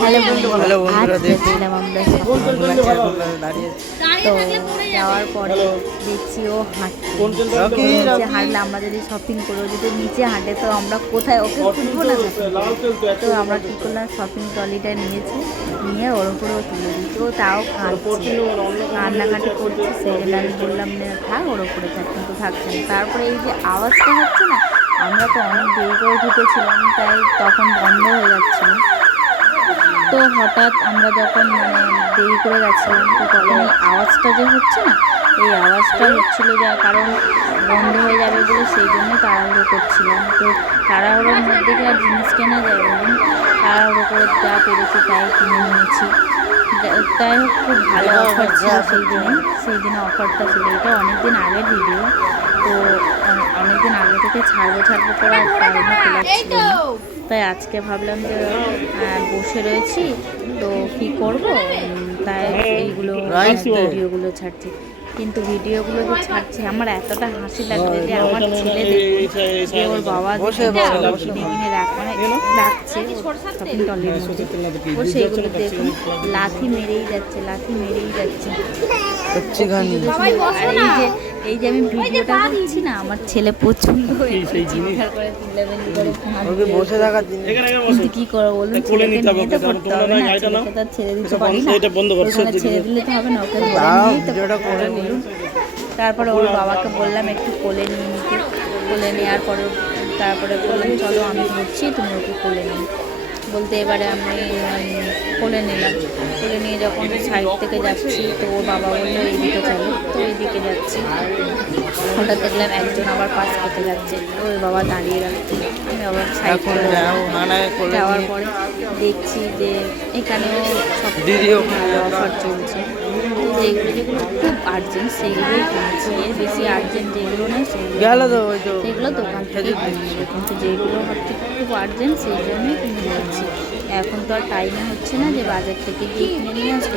Hello বন্ধুরা আজ দেখুন। আমরা দাঁড়িয়ে তো যাওয়ার পরে দেখছি ও হাঁটছে। হাঁটলে আমরা যদি শপিং করব যদি নিচে হাঁটে তো আমরা কোথায়? ওকে তুলবো না। তো আমরা কী করলাম শপিং ট্রলিটা নিয়েছি নিয়ে ওর উপরেও তুলে দিচ্ছি ও তাও কাঁদছে কান্নাকাটি করছে সেই জন্য আমি বললাম না থাক ওর উপরে থাক কিন্তু থাকছে না তারপরে এই যে আওয়াজটা হচ্ছে না আমরা তো অনেক দেরি করে ঢুকেছিলাম তাই তখন বন্ধ হয়ে যাচ্ছিল। তো হঠাৎ আমরা যখন মানে দেরি করে গেছিলাম তো তখন এই আওয়াজটা যে হচ্ছে না এই আওয়াজটা হচ্ছিল যা কারণ বন্ধ হয়ে যাবে বলে সেই জন্য তাড়াহুড়ো করছিলাম। তো তাড়াহুড়োর মধ্যে কি আর জিনিস কেনা যায় বলুন? তাড়াহুড়ো করে যা পেরেছি তাই কিনে নিয়েছি। তাই হোক খুব ভালো অফার ছিল সেই দিনে। সেই দিনে অফারটা ছিল। এটা অনেক দিন আগের ভিডিও তো অনেক দিন আগে থেকে ছাড়বো ছাড়বো করে। তাই আজকে ভাবলাম যে আহ, বসে রয়েছি তো কি করব? তাই এইগুলো ভিডিওগুলো ছাড়ছি। কিন্তু ভিডিওগুলো যে ছাড়ছি আমার এতটা হাসি লাগছে যে আমার ছেলে দেখুন যে ওর বাবা কিনে কিনে রাখ মানে রাখছে শপিং টলির মধ্যে ও সেইগুলো দেখুন লাথি মেরেই যাচ্ছে লাথি মেরেই যাচ্ছে। আর এই যে এই যে আমি ভিডিওটা করছি না আমার ছেলে চিৎকার করে করে বসে থাকার জিনিস। কিন্তু কি করব বলুন? ছেলেকে নিয়ে তো করতে হবে না ছেলেকে তো ছেড়ে দিতে পারি না। ছেড়ে দিলে তো হবে না ওকে ভিডিওটা করে নিই। তারপরে ওর বাবাকে বললাম একটু কোলে নিয়ে নিতে কোলে নেওয়ার পরে তারপরে বললাম চলো আমি ধরছি তুমি ওকে কোলে নাও বলতে এবারে আমি উম, কোলে নিলাম। কোলে নিয়ে যখন সাইড থেকে যাচ্ছি তো ওর বাবা বলল এইদিকে চলো। তো এইদিকে যাচ্ছি। হঠাৎ দেখলাম একজন আবার পাশ কেটে যাচ্ছে। ওর বাবা দাঁড়িয়ে রাখছে আমি আবার সাইড যাওয়ার পরে দেখছি যে এখানেও সব ভালো অফার চলছে। যেগুলো যেগুলো খুব আর্জেন্ট সেইগুলোই কিনেছি। এর বেশি আর্জেন্ট যেগুলো নেই সেগুলো গেল তো সেগুলো দোকান থেকে কিন্তু যেগুলো হচ্ছে খুব আর্জেন্ট সেই জন্যই কিনে নিচ্ছি এখন তো আর টাইমে হচ্ছে না যে বাজার থেকে গিয়ে কিনে নিয়ে আসব।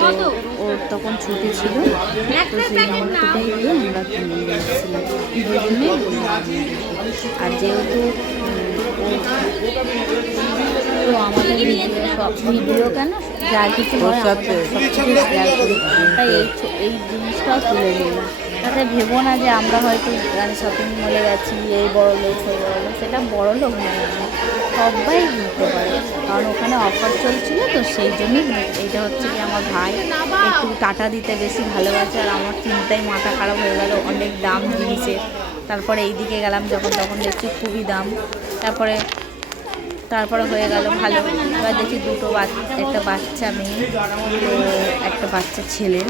তো ওর তখন ছুটি ছিল। তো সেই মুহূর্তটাই গিয়ে আমরা কিনে নিয়ে আসছিলাম আর যেহেতু তো আমাদের ভিডিও কেন যা কিছু হয় সব কিছু তাই এই এই জিনিসটাও তুলে নিলাম। তাতে ভেবো না যে আমরা হয়তো মানে শপিং মলে গেছি এই বড় লোক সেই বড় লোক সেটা বড় লোক আমরা। সবাই কিনতে পারে। কারণ ওখানে অফার চলছিল, তো সেই জন্যই। এইটা হচ্ছে কি আমার ভাই। একটু টাটা দিতে বেশি ভালোবাসে, আর আমার চিন্তায় মাথা খারাপ হয়ে গেল, অনেক দাম জিনিসের তারপরে এইদিকে গেলাম যখন তখন দেখছি খুবই দাম। তারপরে তারপরে হয়ে গেল ভালো। এবার দেখি দুটো বাচ্চা, একটা বাচ্চা মেয়ে একটা বাচ্চা ছেলে।